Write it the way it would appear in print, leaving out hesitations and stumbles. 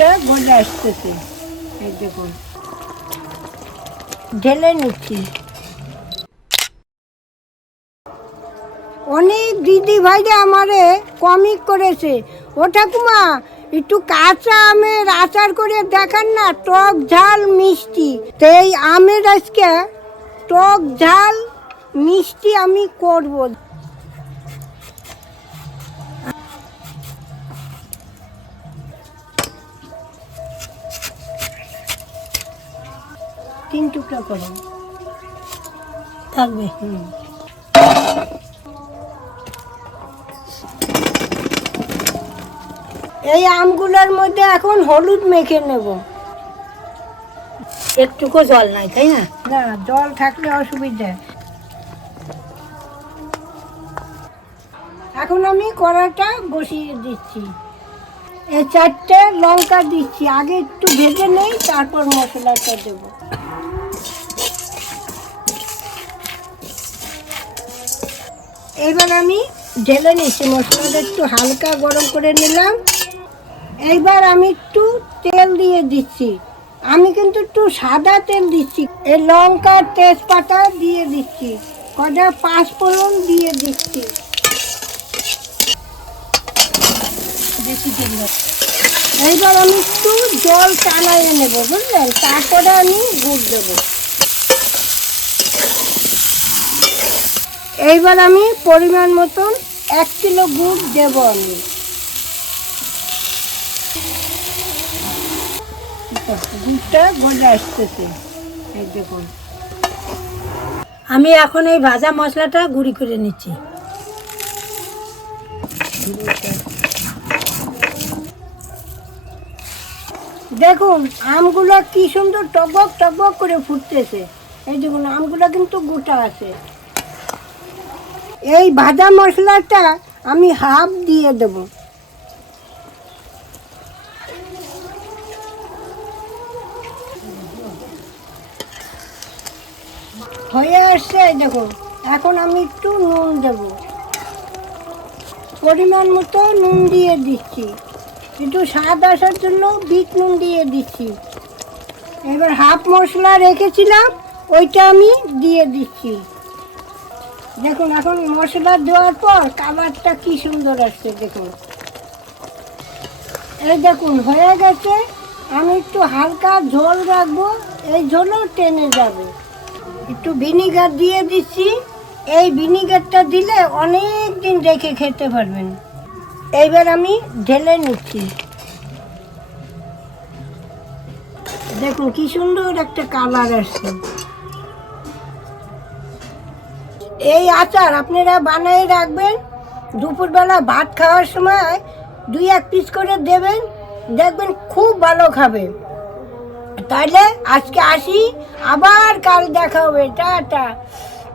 দুধটা গলে আসতেছে, এই দেখুন ঢেলে নিচ্ছি। অনেক দিদি ভাইরা আমারে কমিক করেছে, ও ঠাকুমা একটু কাঁচা আমের আচার করে দেখান না, টক ঝাল মিষ্টি। তো এই আমের আজকে টক ঝাল মিষ্টি আমি করব। 3 টুকরা করে থাকবে। এই আমগুলোর মধ্যে এখন হলুদ মেখে নেব। একটুকু জল নাই, তাই না? না, জল থাকলে অসুবিধা। এখন আমি কড়াটা বসিয়ে দিচ্ছি। এই 4টে লঙ্কা দিচ্ছি, আগে একটু ভেজে নেই, তারপর মশলাটা দেব। এইবার আমি ঢেলে নিচ্ছি, মশলাটা একটু হালকা গরম করে নিলাম। এইবার আমি একটু তেল দিয়ে দিচ্ছি, আমি কিন্তু একটু সাদা তেল দিচ্ছি। এই লঙ্কা তেজপাতা দিয়ে দিচ্ছি, কটা 5 ফোড়ন দিয়ে দিচ্ছি। এইবার আমি একটু জল টানাইয়ে নেব, বুঝলেন, তারপরে আমি গুড় দেব। এইবার আমি পরিমাণ মতন 1 কিলো গুড় দেব। আমি গুড়টা গলে আসতেছে, এই দেখুন। আমি এখন এই ভাজা মশলাটা গুঁড়ি করে নিচ্ছি। দেখুন আমগুলো কি সুন্দর টকবক টকবক করে ফুটতেছে। এই দেখুন আমগুলো কিন্তু গোটা আছে। এই ভাজা মশলাটা আমি হাফ দিয়ে দেব। হয়ে আসছে, এই দেখুন। এখন আমি একটু নুন দেব, পরিমাণ মতো নুন দিয়ে দিচ্ছি। একটু স্বাদ আসার জন্য বিট নুন দিয়ে দিচ্ছি। এবার হাফ মশলা রেখেছিলাম, ওইটা আমি দিয়ে দিচ্ছি। দেখুন এখন মশলা দেওয়ার পর কালারটা কি সুন্দর আসছে, দেখুন। এই দেখুন হয়ে গেছে। আমি একটু হালকা ঝোল রাখবো, এই ঝোলও টেনে যাবে। একটু ভিনিগার দিয়ে দিচ্ছি, এই ভিনিগারটা দিলে অনেক দিন রেখে খেতে পারবেন। এইবার আমি ঢেলে নিচ্ছি। দেখুন কি সুন্দর একটা কালার আসছে। এই আচার আপনারা বানিয়ে রাখবেন, দুপুরবেলা ভাত খাওয়ার সময় 2-1 পিস করে দেবেন, দেখবেন খুব ভালো খাবে। তাহলে আজকে আসি, আবার কাল দেখা হবে। টাটা।